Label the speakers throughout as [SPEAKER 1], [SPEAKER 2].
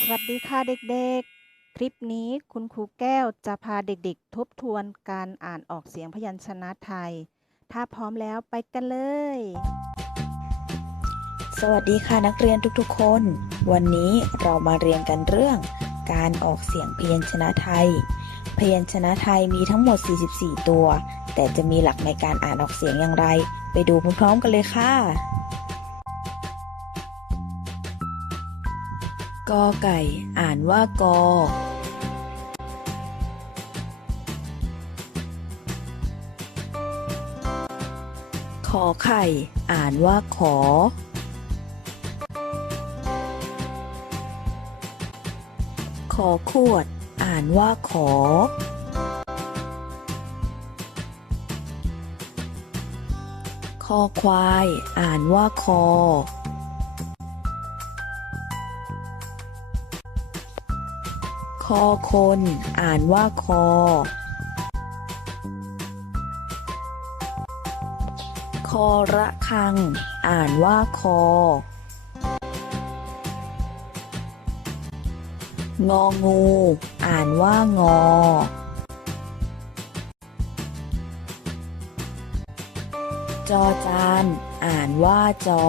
[SPEAKER 1] สวัสดีค่ะเด็กๆ คลิปนี้คุณครูแก้วจะพาเด็กๆ ทบทวนการอ่านออกเสียงพยัญชนะไทย ถ้าพร้อมแล้วไปกันเลย
[SPEAKER 2] สวัสดีค่ะนักเรียนทุกๆคน วันนี้เรามาเรียนกันเรื่อง การออกเสียงพยัญชนะไทย พยัญชนะไทยมีทั้งหมด 44 ตัว แต่จะมีหลักในการอ่านออกเสียงอย่างไร ไปดูพร้อมๆกันเลยค่ะ กอไก่ อ่านว่ากอขอไข่ อ่านว่าขอ ขอขวด อ่านว่าขอ คอควาย อ่านว่าคอ คอคน อ่านว่าคอ คอระคัง อ่านว่าคององู อ่านว่างอ จอจาน อ่านว่าจอ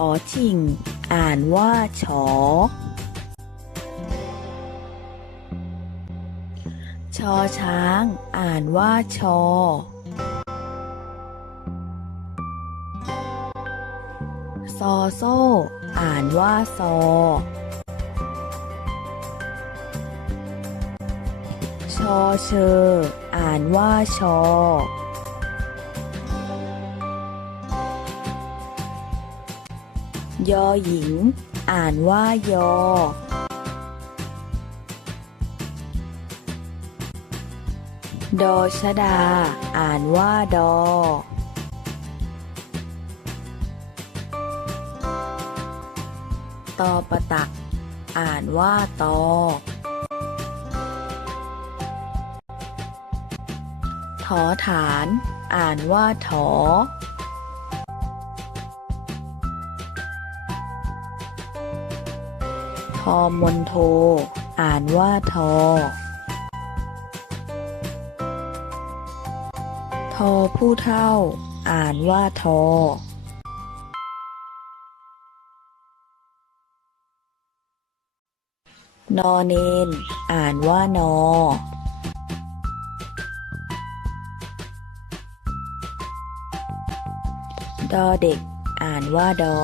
[SPEAKER 2] อชิง อ่านว่าชอชอช้าง อ่านว่าชอ ซอโซ่ อ่านว่าซอ ชอเชอ อ่านว่าชอ ยอหญิง อ่านว่ายอ ดอชดา อ่านว่าดอ ตอประตัก อ่านว่าตอ ถอฐาน อ่านว่าถอ ทอมนโท อ่านว่าทอ ทอผู้เท่า อ่านว่าทอนอเนน อ่านว่านอ ดอเด็ก อ่านว่าดอ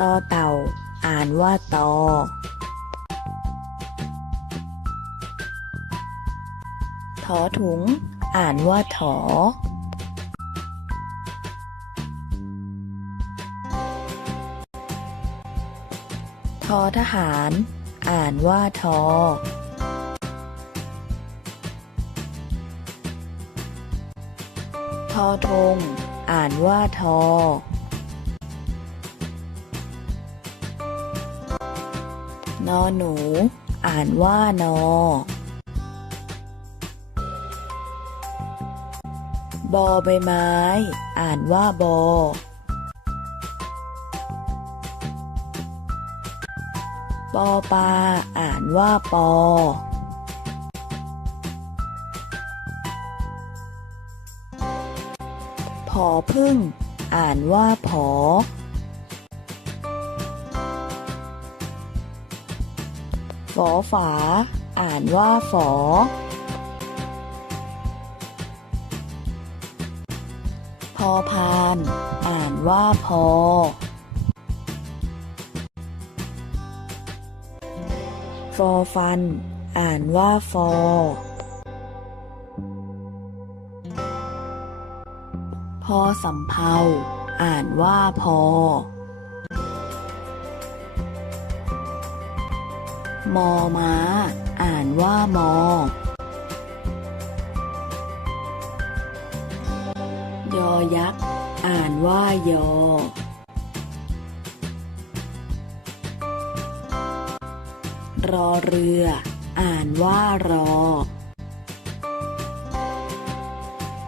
[SPEAKER 2] ตอเต่า อ่านว่าตอถอถุง อ่านว่าถอ ทอทหาร อ่านว่าทอทอทง อ่านว่าทอ นอหนู อ่านว่านอบอใบไม้ อ่านว่าบอปอปลาอ่านว่าปอ ผอพึ่ง อ่านว่าผอ ฝอฝา อ่านว่าฝอ พอพาน อ่านว่าพอ ฟอฟัน อ่านว่าฟอ พอสำเภาอ่านว่าพอ มอม้า อ่านว่ามอยอยักษ์ อ่านว่ายอ รอเรือ อ่านว่ารอ